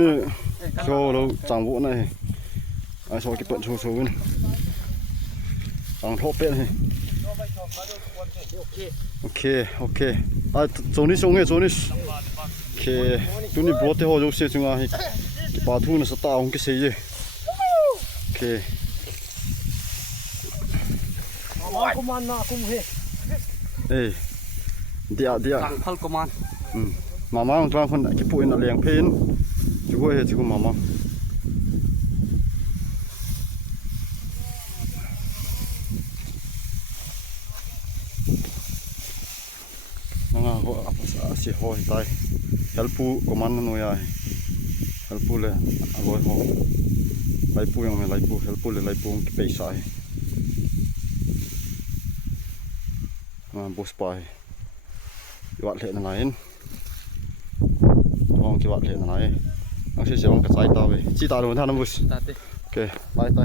นี่โชว์เราจังหวะนี่ไอ้โชว์กี่เปิดโชว์นี่ตังทบเป็ดนี่โอเคไอ้โซนี่ส่งให้โซนี่โอเคตัวนี้บล็อกที่เขาจะเสียจังไงปลาทูน่ะสตาร์ของกี่เสียโอเคเอ้ยเดี๋ยวพัลกมันมาของทางคนกี่ปุ่นน่ะเลี้ยงเพนจุ้ยจุ้ยมานั่งก็สิหอยตายเฮลปูก็มันนั่นวยเฮลปูเลยอร่อยหอไลปูยังไม่ไลปูเฮลปูเลยไลปูกี่ปีใส่มาบุษไปวัดเห็นอะไรห้องกี่วัดเห็นอะไรน้องเสียงกระจายตาไปชี้ตาดูท่านน้ำบุษโอเคไล่